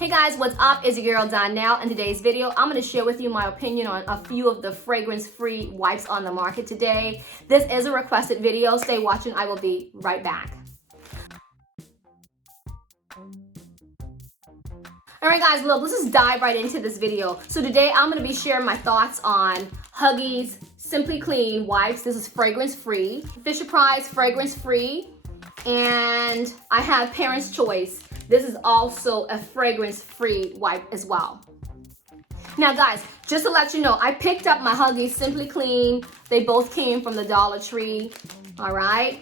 Hey guys, what's up? It's your girl Donnell. In today's video, I'm going to share with you my opinion on a few of the fragrance-free wipes on the market today. This is a requested video. Stay watching. I will be right back. Alright guys, look, let's just dive right into this video. So today I'm going to be sharing my thoughts on Huggies Simply Clean wipes. This is fragrance-free. Fisher-Price fragrance-free. And I have Parents' Choice. This is also a fragrance-free wipe as well. Now guys, just to let you know, I picked up my Huggies Simply Clean. They both came from the Dollar Tree, all right?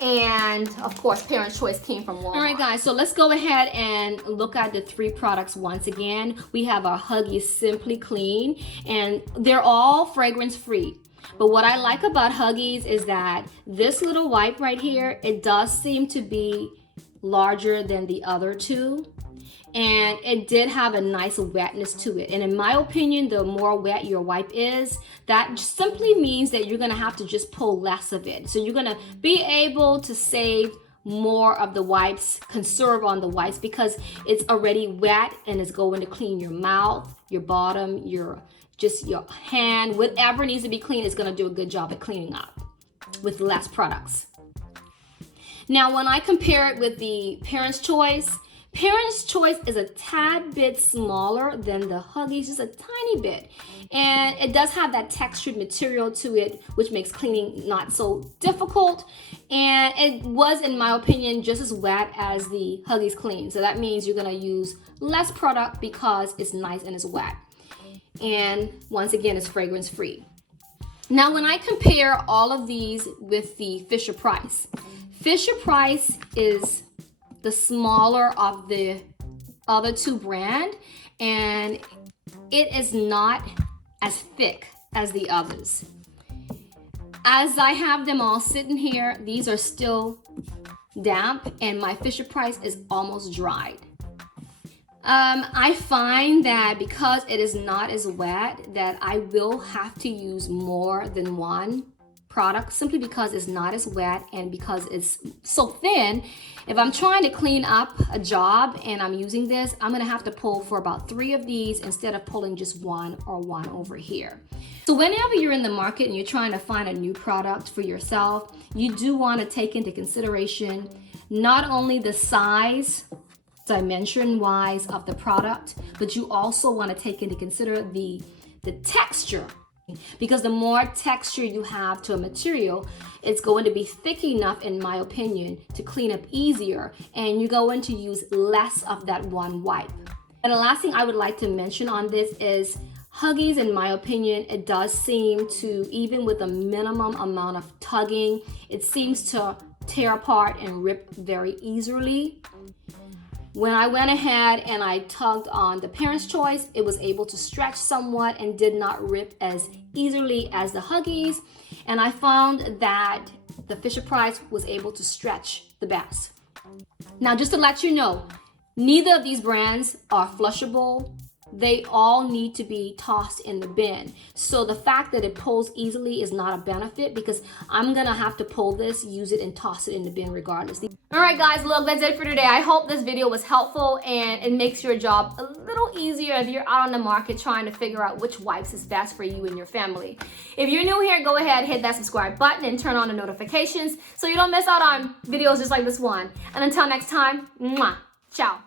And of course, Parents' Choice came from Walmart. All right guys, so let's go ahead and look at the three products once again. We have our Huggies Simply Clean, and they're all fragrance-free. But what I like about Huggies is that this little wipe right here, it does seem to be larger than the other two, and it did have a nice wetness to it. And in my opinion, the more wet your wipe is, that simply means that you're gonna have to just pull less of it. So you're gonna be able to save more of the wipes, conserve on the wipes, because it's already wet and it's going to clean your mouth, your bottom, your hand, whatever needs to be cleaned is gonna do a good job at cleaning up with less products. Now, when I compare it with the Parents' Choice is a tad bit smaller than the Huggies, just a tiny bit. And it does have that textured material to it, which makes cleaning not so difficult. And it was, in my opinion, just as wet as the Huggies Clean. So that means you're gonna use less product because it's nice and it's wet. And once again, it's fragrance free. Now, when I compare all of these with the Fisher-Price is the smaller of the other two brand, and it is not as thick as the others. As I have them all sitting here, these are still damp, and my Fisher-Price is almost dried. I find that because it is not as wet, that I will have to use more than one product, simply because it's not as wet and because it's so thin. If I'm trying to clean up a job and I'm using this, I'm gonna have to pull for about 3 of these instead of pulling just one or one over here. So whenever you're in the market and you're trying to find a new product for yourself, you do want to take into consideration not only the size, dimension wise of the product, but you also want to take into consider the texture. Because the more texture you have to a material, it's going to be thick enough, in my opinion, to clean up easier, and you're going to use less of that one wipe. And the last thing I would like to mention on this is Huggies, in my opinion, it does seem to, even with a minimum amount of tugging, it seems to tear apart and rip very easily. When I went ahead and I tugged on the Parents' Choice, it was able to stretch somewhat and did not rip as easily as the Huggies. And I found that the Fisher-Price was able to stretch the best. Now, just to let you know, neither of these brands are flushable. They all need to be tossed in the bin. So the fact that it pulls easily is not a benefit, because I'm gonna have to pull this, use it, and toss it in the bin regardless. All right guys, look, that's it for today. I hope this video was helpful and it makes your job a little easier if you're out on the market trying to figure out which wipes is best for you and your family. If you're new here, go ahead, hit that subscribe button and turn on the notifications so you don't miss out on videos just like this one. And until next time, mwah, ciao.